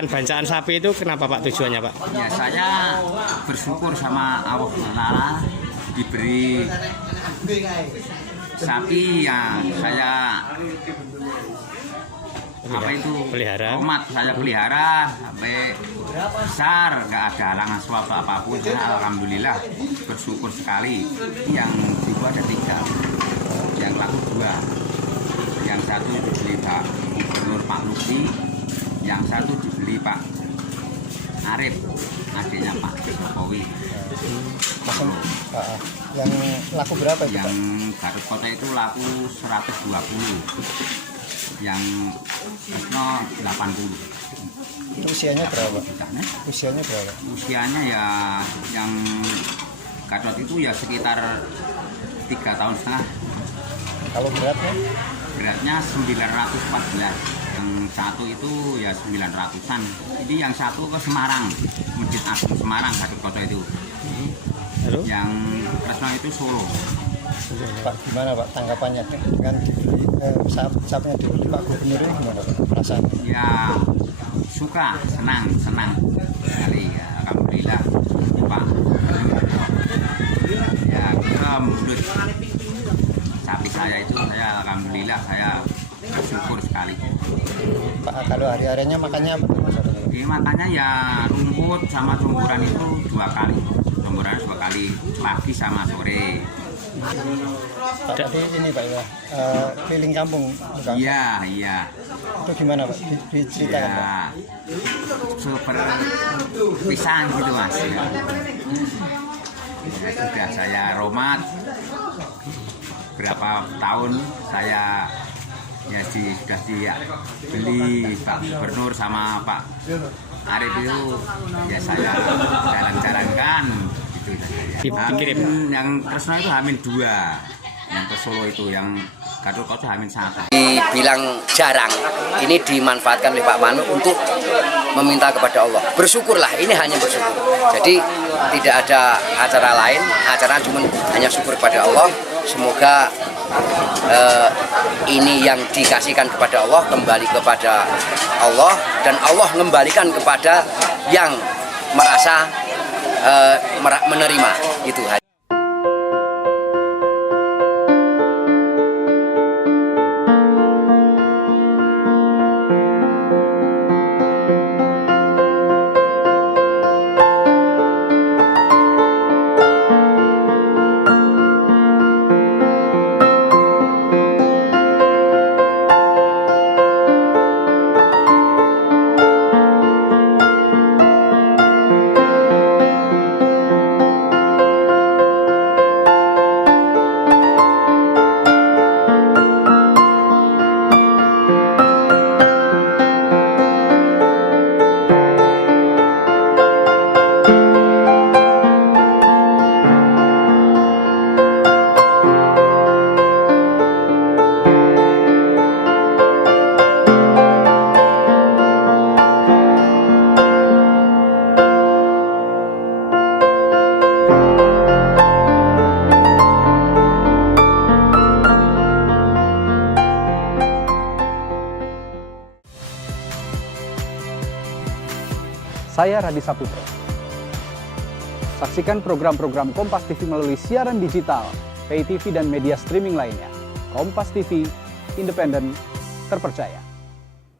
Bancaan sapi itu kenapa Pak tujuannya Pak? Ya saya bersyukur sama Allah Taala diberi sapi yang saya pelihara. Hormat saya pelihara sampai besar, nggak ada halangan suatu apapun. Alhamdulillah bersyukur sekali. Yang ibu ada 3, yang laku 2, yang satu dibeli Pak Gubernur Pak Lutfi, yang satu dibeli Pak Arif, adiknya Pak Jokowi. Yang laku berapa itu, yang Garut Kota itu laku 120, yang Resno 80. Itu usianya berapa? Jutanya. Usianya berapa? Usianya ya yang Garut itu ya sekitar 3,5 tahun. Kalau beratnya? Beratnya 914. Yang satu itu ya 900-an. Jadi yang satu ke Semarang, Masjid Agung Semarang, Garut Kota itu. Lalu? Yang Resno itu Solo. Pak, gimana Pak tanggapannya dengan dibeli sapinya dibeli Pak Gubernur ini gimana Pak perasaannya? Ya suka, senang sekali ya, alhamdulillah Pak. Ya kita menurut sapi saya itu alhamdulillah saya bersyukur sekali. Pak, kalau hari-harinya makannya apa Mas? Ini makannya ya rumput sama tumburan itu 2 kali. Tumburan 2 kali, pagi sama sore. Pak, tadi ini Pak ya, keliling kampung bukan? Iya. Itu gimana Pak? Diceritakan Pak. Ya, super pisang gitu Mas. Ya. Ya, sudah saya romat berapa tahun saya ya sudah dibeli Pak Gubernur sama Pak Arif itu ya saya jalan-jalankan gitu saja. Yang Resno itu Hamin 2, yang ke Solo itu, yang Garut Kota Hamin 1. Dibilang jarang, ini dimanfaatkan oleh Pak Manu untuk meminta kepada Allah. Bersyukurlah, ini hanya bersyukur. Jadi tidak ada acara lain, acara cuma hanya syukur kepada Allah. Semoga ini yang dikasihkan kepada Allah kembali kepada Allah, dan Allah mengembalikan kepada yang merasa menerima itu. Saya Radi Saputro. Saksikan program-program Kompas TV melalui siaran digital, pay TV dan media streaming lainnya. Kompas TV, independen, terpercaya.